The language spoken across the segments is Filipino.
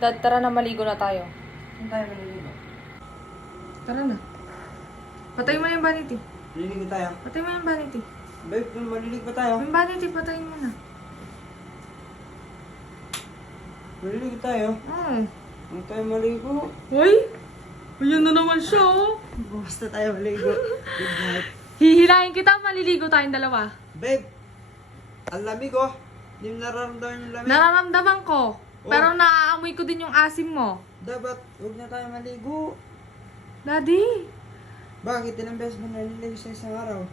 Dad, tara na, maligo na tayo. Saan tayo maliligo? Tara na. Patay mo na yung vanity. Maliligo tayo? Patay mo yung vanity. Babe, maliligo pa tayo? Yung vanity, patayin mo na. Maliligo tayo? Saan tayo maligo? Uy! Ayan na naman siya, oh. Basta tayo maligo. Good night. Hihilahin kita, maliligo tayong dalawa. Babe, ang lamig oh. Hindi mo nararamdaman yung lamig. Nararamdaman ko. Pero naaamoy ko din yung asim mo. Dapat, huwag na tayo maligo. Daddy, Bakit? Ilang beses mo naliligo sa isang araw?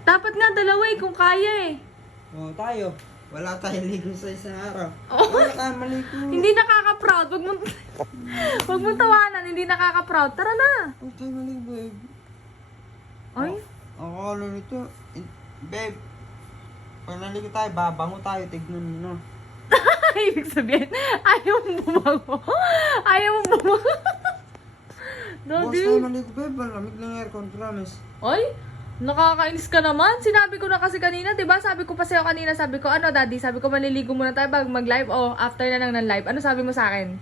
dapat nga dalawa eh, kung kaya eh. Tayo. Wala tayong ligo sa isang araw. Oh. Wala tayo maligo. Hindi nakaka-proud. Wag mong tawanan, hindi nakaka-proud. Tara na. Huwag tayo maligo, babe. Ay, Ang kalo nito. Babe, pag naligo tayo, babango tayo. Tignan mo na. ibig sabihin, ayaw mong bumango. Ayaw mong bumango. Bukas Daddy. tayo maligo, babe. Malamig ng aircon, promise. Ay, nakakainis ka naman. Sinabi ko na kasi kanina, 'di ba? Sabi ko pa sa'yo kanina, sabi ko, ano daddy, sabi ko maliligo muna tayo bago mag-live o after na lang ng live. Ano sabi mo sa akin?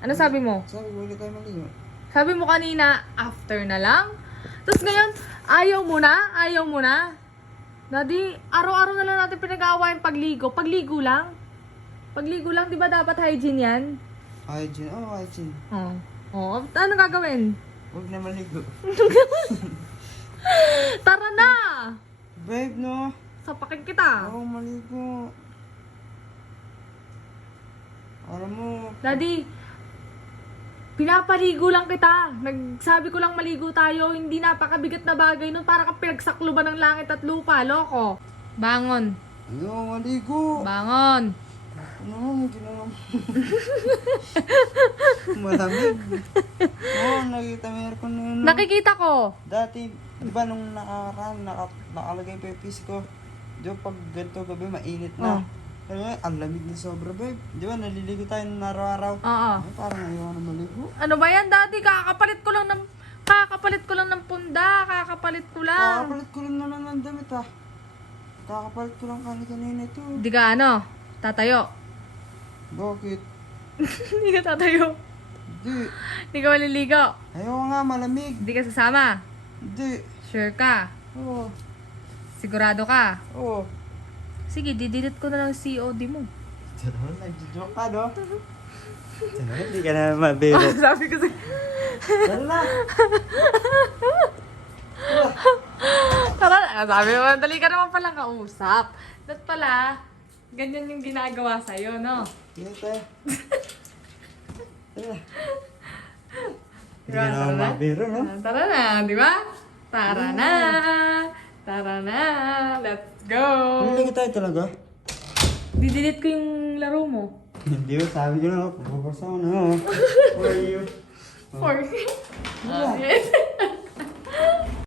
Ano sabi mo? Sabi, huwag na tayo maligo. Sabi mo kanina, after na lang. Tapos ngayon, ayaw mo na? Ayaw mo na? Daddy, araw-araw na lang natin pinag-aawayan pagligo. Pagligo lang. Pagligo lang, 'di ba dapat hygiene 'yan? Hygiene, hygiene. Oo. Oh, ano gagawin? Huwag na maligo. Tara na! Babe, no? Sapakin kita. Oo, maligo. Alam mo, Daddy, pinapaligo lang kita. Nagsabi ko lang maligo tayo. Hindi napakabigat na bagay nun. Para kang pinagsakluban ng langit at lupa. Loko. Bangon. ayaw maligo. Bangon. Ano, hindi na naman. Malamig. Oo, nakita mo yung aircon na yun. No? Nakikita ko. Dati, di ba nung nakaraan, nakalagay pa yung PC ko. Di ba pag ganito gabi, mainit na. Pero ngayon, ang lamig na sobra, babe. Di ba, naliligo tayo ng araw-araw. Oo. Ay, parang ayaw na maligo. Ano ba yan, Daddy? Kakapalit ko lang ng punda. Kakapalit ko lang. Kakapalit ko lang naman ng damit, ha. Kakapalit ko lang kanina ito. Hindi ka ano? Tatayo. Bakit? Hindi ka tatayo. Hindi. Hindi ka maliligo. Ayaw nga, malamig. Hindi ka sasama. Hindi. Sure ka. Oo. Sigurado ka. Oo. Sige, didelete ko na lang COD mo. Tara, nagjo-joke ka, no? Tara, hindi ka na mabiro. Sabi ko sa... Tara na. Tara, sabi mo, dali ka naman palang kausap. That pala, ganyan yung ginagawa sa'yo, no? Sige, tayo. Tara. Hindi Diba, ka na tara na? mabiro, no? Tara na, di ba? Tara na! Tara na! Let's go! Pili tayo talaga. Didelete ko yung laro mo. Hindi ba, sabi ko na, pababasa ko na, oh. For you. For... Wala. Yes.